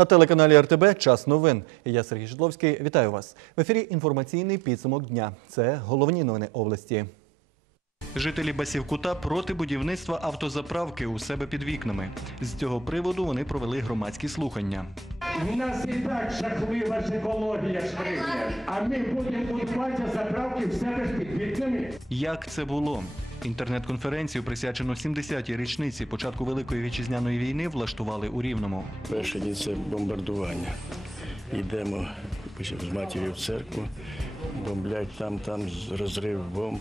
На телеканалі РТБ час новин. Я Сергій Жидловський. Вітаю вас. В ефірі інформаційний підсумок дня. Це головні новини області. Жителі Басівкута проти будівництва автозаправки у себе під вікнами. З цього приводу вони провели громадські слухання. У нас і так жахлива ж екологія шкрипне, а ми будемо будувати заправки в себе під вікнами. Як це було? Інтернет-конференцію, присвячену 70-й річниці початку Великої вітчизняної війни, влаштували у Рівному. Перший день це бомбардування. Йдемо з матір'ю в церкву, бомблять там, там розрив бомб,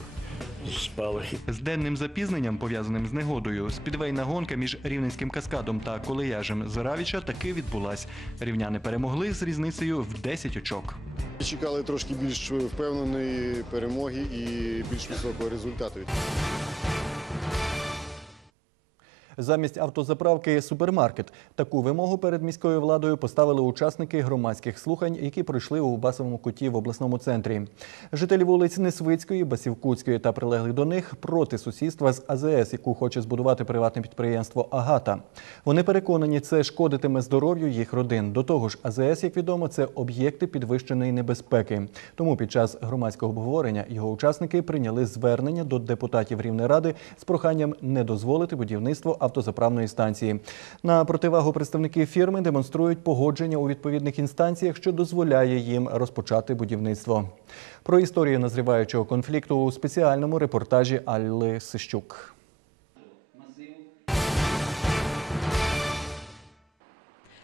спалахи. З денним запізненням, пов'язаним з негодою, спідвейна гонка між рівненським каскадом та колеяжем Заравіча таки відбулась. Рівняни перемогли з різницею в 10 очок. Чекали трошки більш впевненої перемоги і більш високого результату. Замість автозаправки супермаркет. Таку вимогу перед міською владою поставили учасники громадських слухань, які пройшли у Басовому куті в обласному центрі. Жителі вулиць Несвицької, Басівкутської та прилеглих до них проти сусідства з АЗС, яку хоче збудувати приватне підприємство Агата. Вони переконані, це шкодитиме здоров'ю їх родин. До того ж, АЗС, як відомо, це об'єкти підвищеної небезпеки. Тому під час громадського обговорення його учасники прийняли звернення до депутатів Рівнеради з проханням не дозволити будівництво автозаправної станції. На противагу представники фірми демонструють погодження у відповідних інстанціях, що дозволяє їм розпочати будівництво. Про історію назріваючого конфлікту у спеціальному репортажі Алли Сищук.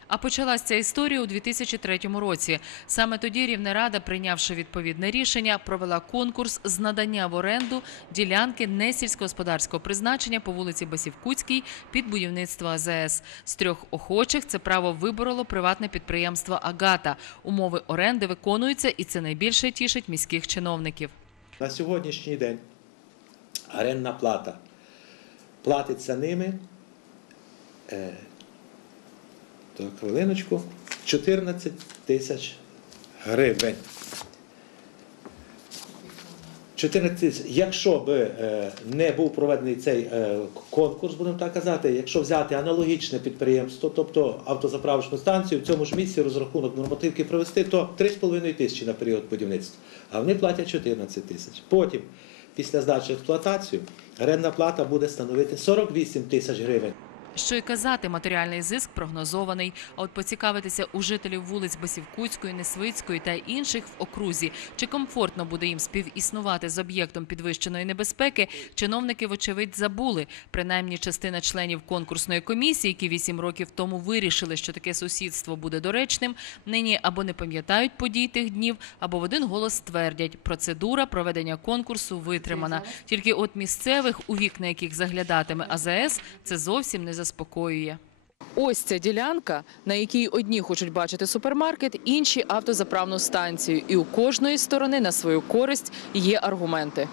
А почалась ця історія у 2003 році. Саме тоді Рівнерада, прийнявши відповідне рішення, провела конкурс з надання в оренду ділянки несільськогосподарського призначення по вулиці Басівкутській під будівництво АЗС. З трьох охочих це право вибороло приватне підприємство Агата. Умови оренди виконуються, і це найбільше тішить міських чиновників. На сьогоднішній день орендна плата платиться ними. То хвилиночку 14 тисяч гривень. 14 тисяч. Якщо б е, не був проведений цей е, конкурс, будемо так казати, якщо взяти аналогічне підприємство, тобто автозаправочну станцію, в цьому ж місці розрахунок нормативки провести, то 3,5 тисячі на період будівництва. А вони платять 14 тисяч. Потім, після здачі експлуатацію, орендна плата буде становити 48 тисяч гривень. Що й казати, матеріальний зиск прогнозований. А от поцікавитися у жителів вулиць Басівкутської, Несвицької та інших в окрузі, чи комфортно буде їм співіснувати з об'єктом підвищеної небезпеки, чиновники, вочевидь, забули. Принаймні, частина членів конкурсної комісії, які вісім років тому вирішили, що таке сусідство буде доречним, нині або не пам'ятають подій тих днів, або в один голос твердять, процедура проведення конкурсу витримана. Тільки от місцевих, у вікна яких заглядатиме АЗС, це зовсім не заспокоює. Ось ця ділянка, на якій одні хочуть бачити супермаркет, інші автозаправну станцію. І у кожної сторони на свою користь є аргументи.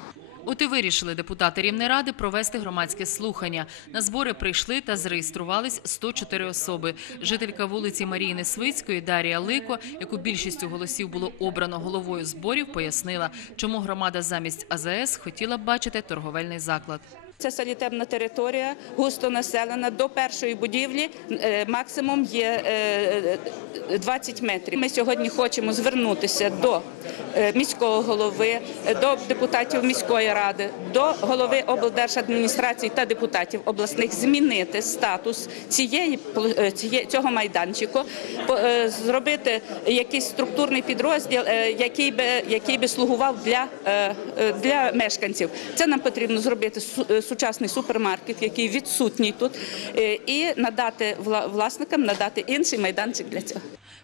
От і вирішили депутати Рівнеради провести громадське слухання. На збори прийшли та зареєструвались 104 особи. Жителька вулиці Марії Несвицької Дарія Лико, яку більшістю голосів було обрано головою зборів, пояснила, чому громада замість АЗС хотіла бачити торговельний заклад. Це санітарна територія, густо населена. До першої будівлі е, максимум є е, 20 метрів. Ми сьогодні хочемо звернутися до е, міського голови, е, до депутатів міської ради, до голови облдержадміністрації та депутатів обласних змінити статус цієї е, цього майданчику, е, зробити якийсь структурний підрозділ, е, який би який би слугував для, е, е, для мешканців. Це нам потрібно зробити е, сучасний супермаркет, який відсутній тут, е, і надати вла- власникам надати інший майданчик для цього.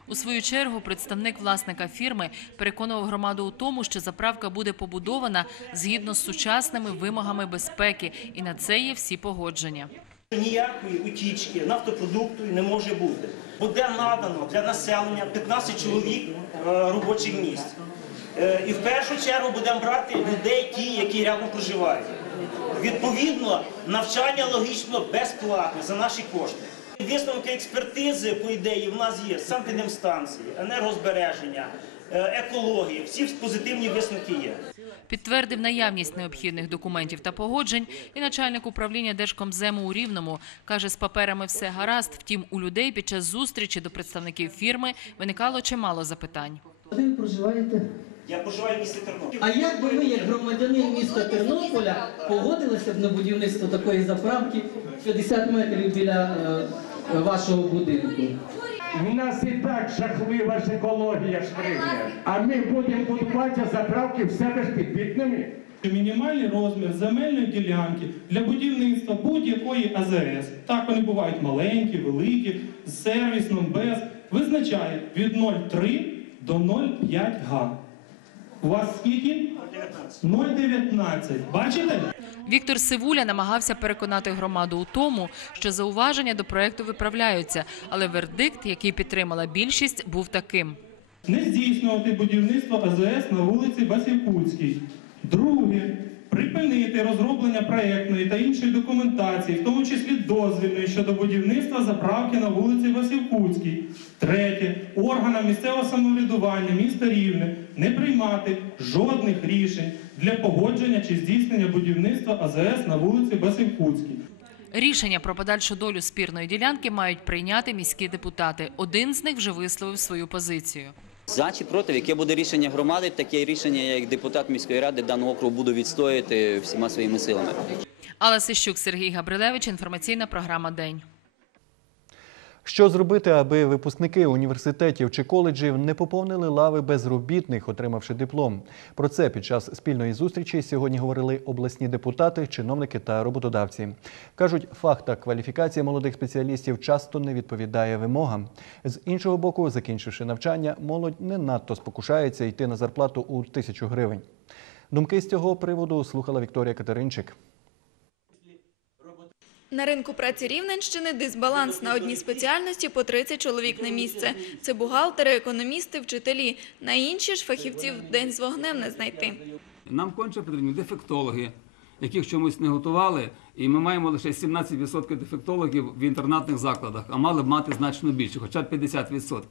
У свою чергу представник власника фірми переконував громаду у тому, що заправка буде побудована згідно з сучасними вимогами безпеки, і на це є всі погодження. Ніякої утічки нафтопродукту не може бути. Буде надано для населення 15 чоловік е, робочих місць. Е, І в першу чергу будемо брати людей, ті, які рядом проживають. Відповідно, навчання логічно безплатне за наші кошти. Висновки експертизи, по ідеї, в нас є санепідемстанції, енергозбереження, е, екології. Всі позитивні висновки є. Підтвердив наявність необхідних документів та погоджень і начальник управління Держкомзему у Рівному. Каже, з паперами все гаразд, втім у людей під час зустрічі до представників фірми виникало чимало запитань. Ви проживаєте? Я проживаю в місті Тернопіль. А як би ви, як громадянин міста Тернополя, погодилися б на будівництво такої заправки 50 метрів біля е, вашого будинку? У нас і так жахлива ж екологія ж. А ми будемо будувати заправки в себе ж під вікнами. Мінімальний розмір земельної ділянки для будівництва будь-якої АЗС, так вони бувають маленькі, великі, з сервісом, без, визначає від 0,3 до 0,5 га. У вас скільки? 0,19. Бачите? Віктор Сивуля намагався переконати громаду у тому, що зауваження до проекту виправляються, але вердикт, який підтримала більшість, був таким. не здійснювати будівництво АЗС на вулиці Басівкутській. Друге, припинити розроблення проєктної та іншої документації, в тому числі дозвільної щодо будівництва заправки на вулиці Васівкутській. Третє, органам місцевого самоврядування міста Рівне не приймати жодних рішень для погодження чи здійснення будівництва АЗС на вулиці Басівкутській. Рішення про подальшу долю спірної ділянки мають прийняти міські депутати. Один з них вже висловив свою позицію. За чи проти, яке буде рішення громади, таке рішення я як депутат міської ради даного округу буду відстояти всіма своїми силами. Алла Сищук, Сергій Габрилевич. Інформаційна програма День. Що зробити, аби випускники університетів чи коледжів не поповнили лави безробітних, отримавши диплом? Про це під час спільної зустрічі сьогодні говорили обласні депутати, чиновники та роботодавці. Кажуть, фах та кваліфікація молодих спеціалістів часто не відповідає вимогам. З іншого боку, закінчивши навчання, молодь не надто спокушається йти на зарплату у тисячу гривень. Думки з цього приводу слухала Вікторія Катеринчик. На ринку праці Рівненщини дисбаланс на одній спеціальності по 30 чоловік на місце. Це бухгалтери, економісти, вчителі. На інші ж фахівців день з вогнем не знайти. Нам конче потрібні дефектологи, яких чомусь не готували, і ми маємо лише 17% дефектологів в інтернатних закладах, а мали б мати значно більше, хоча б 50%.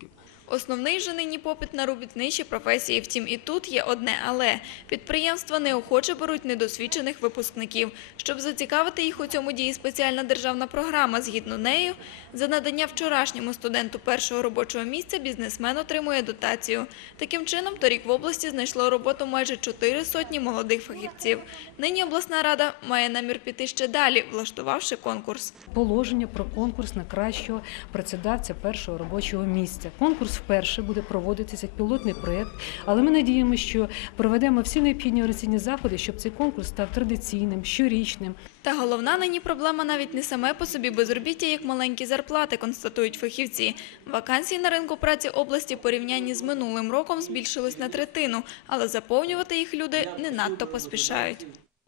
Основний же нині попит на робітничі професії. Втім, і тут є одне але. Підприємства неохоче беруть недосвідчених випускників. Щоб зацікавити їх у цьому діє спеціальна державна програма. Згідно нею, за надання вчорашньому студенту першого робочого місця бізнесмен отримує дотацію. Таким чином, торік в області знайшло роботу майже чотири сотні молодих фахівців. Нині обласна рада має намір піти ще далі, влаштувавши конкурс. положення про конкурс на кращого працедавця першого робочого місця. Конкурс вперше буде проводитися як пілотний проєкт, але ми надіємося, що проведемо всі необхідні організаційні заходи, щоб цей конкурс став традиційним, щорічним. Та головна нині проблема навіть не саме по собі безробіття, як маленькі зарплати, констатують фахівці. Вакансій на ринку праці області в порівнянні з минулим роком збільшилось на третину, але заповнювати їх люди не надто поспішають.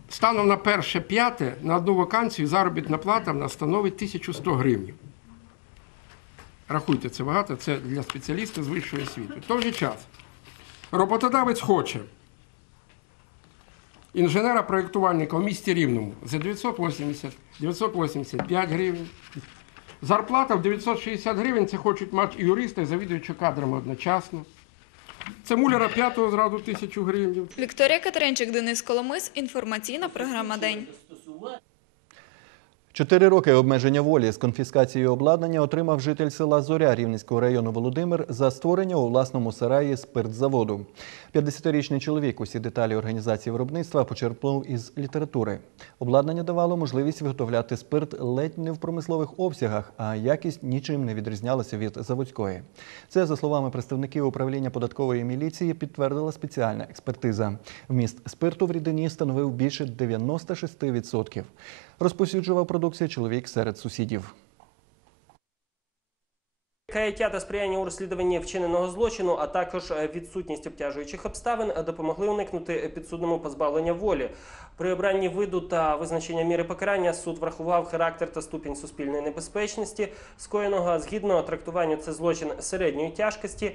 Станом на перше п'яте на одну вакансію заробітна плата в нас становить 1100 гривень. Рахуйте, це багато, це для спеціаліста з вищої освіти. В той же час роботодавець хоче інженера-проєктувальника в місті Рівному за 980, 985 гривень. Зарплата в 960 гривень, це хочуть мати і юриста, і завідуючи кадрами одночасно. Це муляра п'ятого зразу тисячу гривень. Вікторія Катеринчик, Денис Коломис. Інформаційна програма День. Чотири роки обмеження волі з конфіскацією обладнання отримав житель села Зоря Рівненського району Володимир за створення у власному сараї спиртзаводу. 50-річний чоловік усі деталі організації виробництва почерпнув із літератури. Обладнання давало можливість виготовляти спирт ледь не в промислових обсягах, а якість нічим не відрізнялася від заводської. Це, за словами представників управління податкової міліції, підтвердила спеціальна експертиза. Вміст спирту в рідині становив більше 96%. Розповсюджував продукцію чоловік серед сусідів. Каяття та сприяння у розслідуванні вчиненого злочину, а також е, відсутність обтяжуючих обставин е, допомогли уникнути підсудному позбавлення волі. При обранні виду та визначення міри покарання суд врахував характер та ступінь суспільної небезпечності скоєного згідно трактуванню це злочин середньої тяжкості.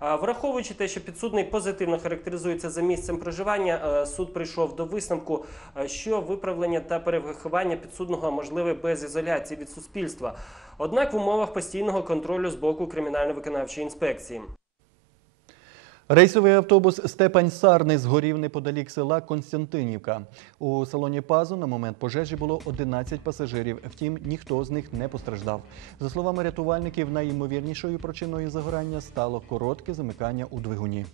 Враховуючи те, що підсудний позитивно характеризується за місцем проживання, е, суд прийшов до висновку, що виправлення та перевиховання підсудного можливе без ізоляції від суспільства. Однак в умовах постійного контролю з боку кримінально-виконавчої інспекції. Рейсовий автобус Степань Сарни згорів неподалік села Константинівка. У салоні Пазу на момент пожежі було 11 пасажирів. Втім, ніхто з них не постраждав. За словами рятувальників, найімовірнішою причиною загорання стало коротке замикання у двигуні.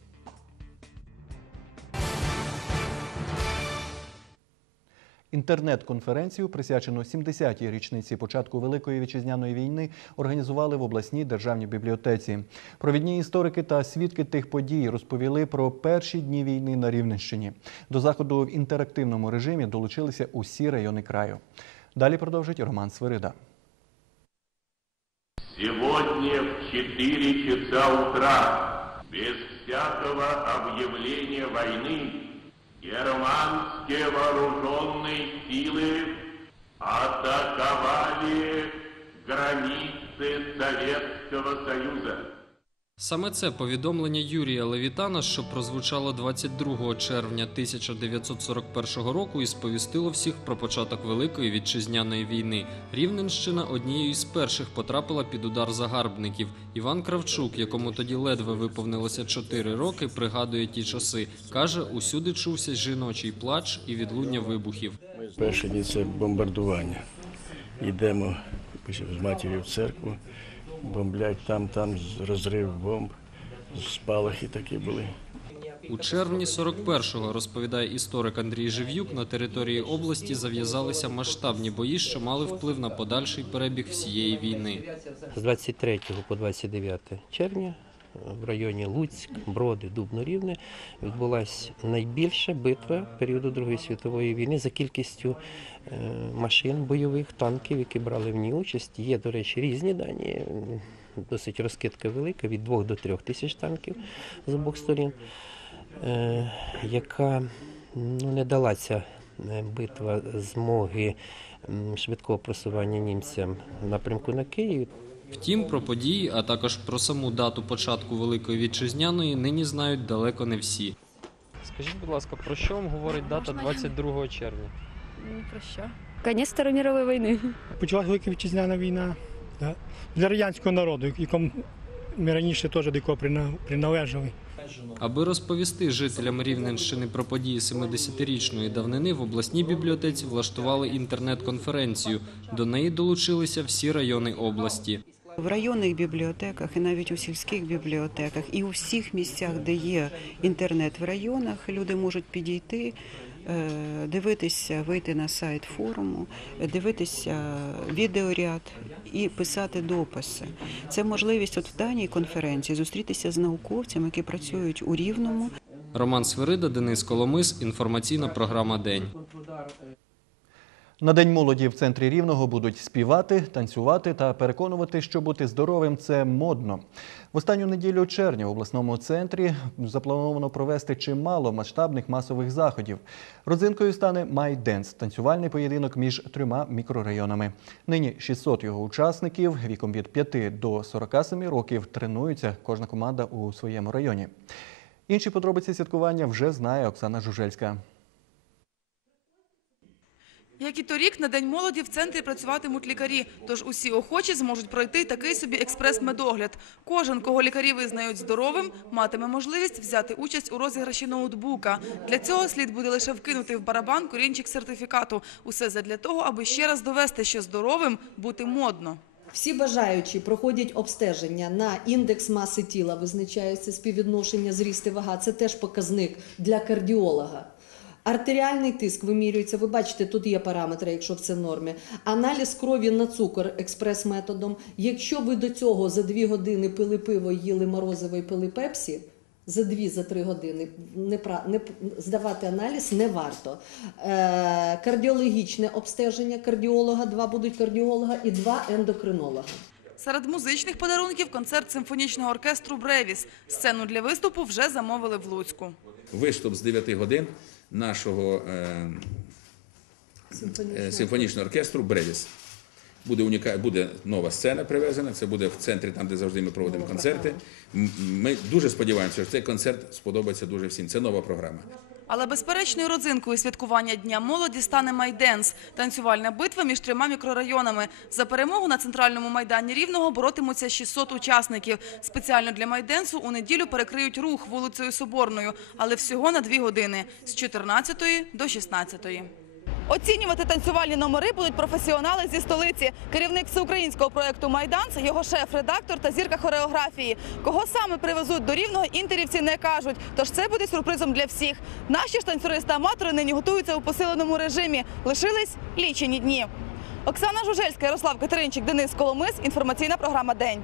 Інтернет-конференцію, присвячену 70-й річниці початку Великої вітчизняної війни, організували в обласній державній бібліотеці. Провідні історики та свідки тих подій розповіли про перші дні війни на Рівненщині. До заходу в інтерактивному режимі долучилися усі райони краю. Далі продовжить Роман Свирида. Сегодня в 4 часа утра, без всякого объявления войны, германские вооруженные силы атаковали границы Советского Союза. Саме це повідомлення Юрія Левітана, що прозвучало 22 червня 1941 року, і сповістило всіх про початок Великої вітчизняної війни. Рівненщина однією із перших потрапила під удар загарбників. Іван Кравчук, якому тоді ледве виповнилося 4 роки, пригадує ті часи. каже, усюди чувся жіночий плач і відлуння вибухів. Перші дні це бомбардування. Йдемо з матір'ю в церкву, бомблять там, там розрив бомб, спалахи такі були. У червні 41-го, розповідає історик Андрій Жив'юк, на території області зав'язалися масштабні бої, що мали вплив на подальший перебіг всієї війни. З 23 по 29 червня в районі Луцьк, Броди, Дубно Рівне відбулася найбільша битва періоду Другої світової війни за кількістю е, машин бойових, танків, які брали в ній участь. Є, до речі, різні дані. Досить розкидка велика від 2 до 3 тисяч танків з обох сторін, е, яка ну, не дала ця е, битва змоги швидкого просування німцям напрямку на Київ. Втім, про події, а також про саму дату початку Великої вітчизняної нині знають далеко не всі. Скажіть, будь ласка, про що вам говорить дата 22 червня? Про що? Конець Старомірової війни. Почалась Велика вітчизняна війна для радянського народу, якому ми раніше теж до якого приналежали. Аби розповісти жителям Рівненщини про події 70-річної давнини, в обласній бібліотеці влаштували інтернет-конференцію. До неї долучилися всі райони області. В районних бібліотеках і навіть у сільських бібліотеках і у всіх місцях, де є інтернет в районах, люди можуть підійти, е, дивитися, вийти на сайт форуму, дивитися відеоряд і писати дописи. Це можливість от в даній конференції зустрітися з науковцями, які працюють у Рівному. Роман Свирида, Денис Коломис. Інформаційна програма День. На День молоді в центрі Рівного будуть співати, танцювати та переконувати, що бути здоровим це модно. В останню неділю червня в обласному центрі заплановано провести чимало масштабних масових заходів. Родзинкою стане майденс – танцювальний поєдинок між трьома мікрорайонами. Нині 600 його учасників віком від 5 до 47 років тренуються кожна команда у своєму районі. Інші подробиці святкування вже знає Оксана Жужельська. Як і торік, на День молоді в центрі працюватимуть лікарі, тож усі охочі зможуть пройти такий собі експрес-медогляд. Кожен, кого лікарі визнають здоровим, матиме можливість взяти участь у розіграші ноутбука. Для цього слід буде лише вкинути в барабан корінчик сертифікату. Усе задля того, аби ще раз довести, що здоровим бути модно. Всі бажаючі проходять обстеження на індекс маси тіла, визначається співвідношення зріст і вага. Це теж показник для кардіолога. Артеріальний тиск вимірюється. Ви бачите, тут є параметри, якщо це в нормі. Аналіз крові на цукор експрес-методом. Якщо ви до цього за дві години пили пиво, їли морозиво і пили пепсі. За дві, за три години не, пра- не п- здавати аналіз не варто. Е, кардіологічне обстеження кардіолога, два будуть кардіолога і два ендокринолога. Серед музичних подарунків концерт симфонічного оркестру Бревіс. Сцену для виступу вже замовили в Луцьку. виступ з 9 годин нашого е, симфонічного. симфонічного оркестру Бревіс. Буде уніка... буде нова сцена привезена. Це буде в центрі, там де завжди ми проводимо концерти. Програма. Ми дуже сподіваємося, що цей концерт сподобається дуже всім. Це нова програма. Але безперечною родзинкою святкування Дня молоді стане майденс – танцювальна битва між трьома мікрорайонами. За перемогу на центральному майдані Рівного боротимуться 600 учасників. Спеціально для майденсу у неділю перекриють рух вулицею Соборною, але всього на дві години – з 14 до 16. Оцінювати танцювальні номери будуть професіонали зі столиці. Керівник всеукраїнського проєкту «Майданс», його шеф-редактор та зірка хореографії. Кого саме привезуть до Рівного, інтерівці не кажуть. Тож це буде сюрпризом для всіх. Наші ж танцюристи-аматори нині готуються у посиленому режимі. Лишились лічені дні. Оксана Жужельська, Ярослав Катеринчик, Денис Коломис. Інформаційна програма «День».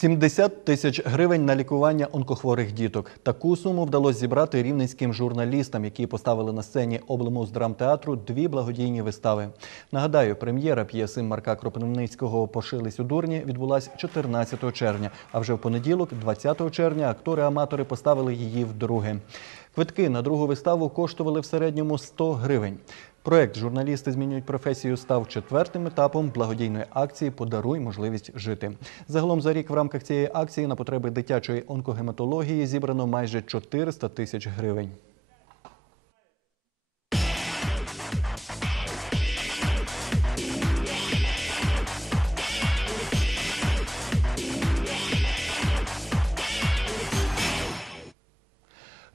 70 тисяч гривень на лікування онкохворих діток. Таку суму вдалося зібрати рівненським журналістам, які поставили на сцені облмуздрамтеатру дві благодійні вистави. Нагадаю, прем'єра п'єси Марка Кропивницького «Пошились у дурні» відбулась 14 червня, а вже в понеділок, 20 червня, актори-аматори поставили її вдруге. Квитки на другу виставу коштували в середньому 100 гривень. Проект Журналісти змінюють професію став четвертим етапом благодійної акції Подаруй можливість жити. Загалом за рік в рамках цієї акції на потреби дитячої онкогематології зібрано майже 400 тисяч гривень.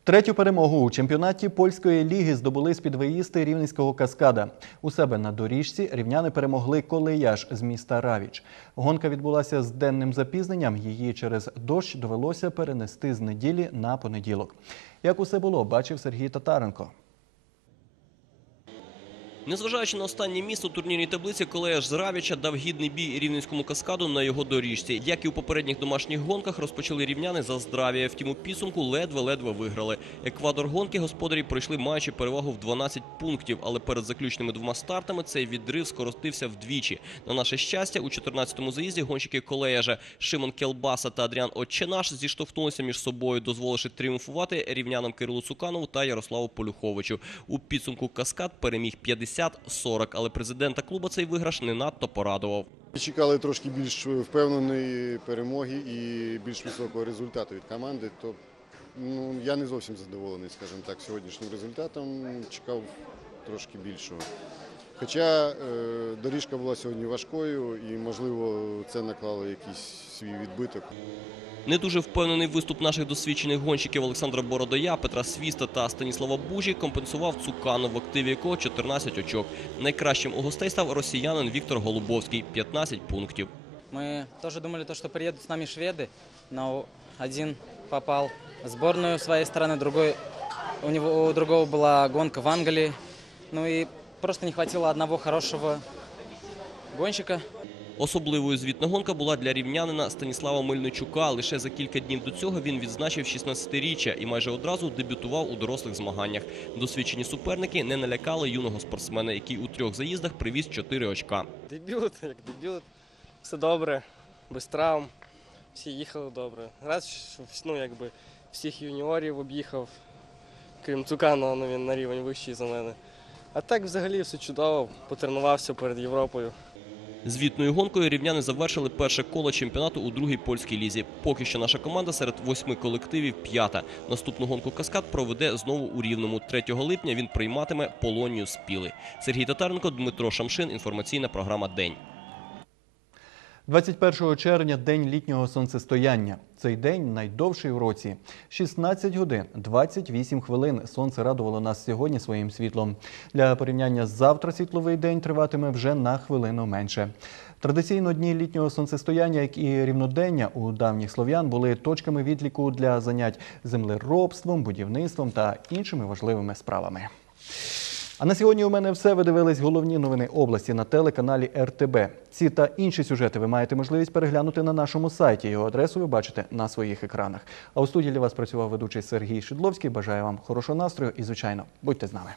Третю перемогу у чемпіонаті польської ліги здобули спідвеїсти рівненського каскада. У себе на доріжці рівняни перемогли колеяж з міста Равіч. Гонка відбулася з денним запізненням. Її через дощ довелося перенести з неділі на понеділок. Як усе було, бачив Сергій Татаренко. Незважаючи на останнє місце у турнірній таблиці, колеж Зравіча дав гідний бій рівненському каскаду на його доріжці. Як і у попередніх домашніх гонках, розпочали рівняни за здрав'я. Втім, у підсумку ледве-ледве виграли. Еквадор гонки господарі пройшли маючи перевагу в 12 пунктів, але перед заключними двома стартами цей відрив скоротився вдвічі. На наше щастя, у 14-му заїзді гонщики колеяжа Шимон Келбаса та Адріан Отченаш зіштовхнулися між собою, дозволивши тріумфувати рівнянам Кирилу Цуканову та Ярославу Полюховичу. У підсумку каскад переміг 50 50-40, але президента клуба цей виграш не надто порадував. Чекали трошки більш впевненої перемоги і більш високого результату від команди. То ну, я не зовсім задоволений, скажімо так, сьогоднішнім результатом. Чекав трошки більшого. Хоча е, доріжка була сьогодні важкою і, можливо, це наклало якийсь свій відбиток. Не дуже впевнений виступ наших досвідчених гонщиків Олександра Бородоя, Петра Свіста та Станіслава Бужі компенсував Цуканов, в активі якого 14 очок. Найкращим у гостей став росіянин Віктор Голубовський – 15 пунктів. Мы тоже думали, то, что приедут с нами шведы, но один попал в сборную своей страны, другой у него у другого была гонка в Англии. Ну и просто не хватило одного хорошего гонщика. Особливою звітна гонка була для рівнянина Станіслава Мельничука. Лише за кілька днів до цього він відзначив 16-річчя і майже одразу дебютував у дорослих змаганнях. Досвідчені суперники не налякали юного спортсмена, який у трьох заїздах привіз 4 очка. Дебют, як дебют. Все добре, без травм. Всі їхали добре. Раз, ну, якби, всіх юніорів об'їхав, крім Цукана, ну, він на рівень вищий за мене. А так взагалі все чудово, потренувався перед Європою. Звітною гонкою рівняни завершили перше коло чемпіонату у другій польській лізі. Поки що наша команда серед восьми колективів п'ята. Наступну гонку каскад проведе знову у Рівному. 3 липня він прийматиме Полонію Спіли. Сергій Татаренко, Дмитро Шамшин. Інформаційна програма День. 21 червня – день літнього сонцестояння. Цей день найдовший у році. 16 годин 28 хвилин сонце радувало нас сьогодні своїм світлом. Для порівняння завтра світловий день триватиме вже на хвилину менше. Традиційно дні літнього сонцестояння, як і рівнодення у давніх слов'ян, були точками відліку для занять землеробством, будівництвом та іншими важливими справами. А на сьогодні у мене все. Ви дивились головні новини області на телеканалі РТБ. Ці та інші сюжети ви маєте можливість переглянути на нашому сайті. Його адресу ви бачите на своїх екранах. А у студії для вас працював ведучий Сергій Шидловський. Бажаю вам хорошого настрою і, звичайно, будьте з нами.